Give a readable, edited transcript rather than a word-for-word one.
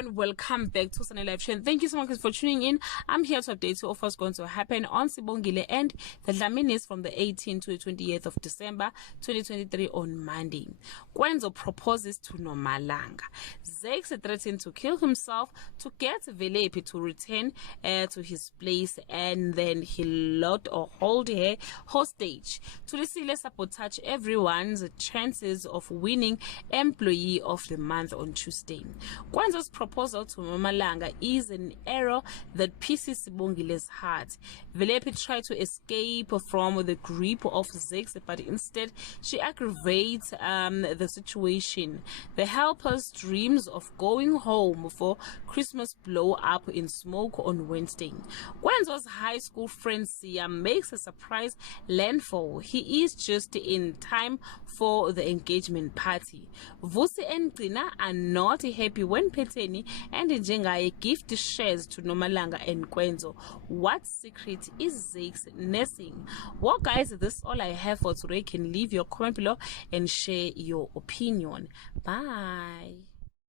everyone, welcome back to Sunday Live Show. Thank you so much for tuning in. I'm here to update you of what's going to happen on SIBONGILE and the DLAMINIS from the 18th to the 28th of December 2023 on Monday. KWENZO proposes to Nomalanga. Zakes threatened to kill himself to get Velephi to return to his place, and then he locked or hold her hostage. Tulisile sabotage everyone's chances of winning Employee of the Month on Tuesday. KWENZO's proposal to Nomalanga is an arrow that pierces SIBONGILE's heart. Velephi tried to escape from the grip of Zakes, but instead she aggravates the situation. The helper's dreams of going home for Christmas blow up in smoke on Wednesday. KWENZO's high school friend Sia makes a surprise landfall. He is just in time for the engagement party. Vusi and Gcina are not happy when Phetheni and Njengaye gift shares to Nomalanga and KWENZO. What secret is Zakes nursing? Well guys, this is all I have for today. You can leave your comment below and share your opinion. Bye.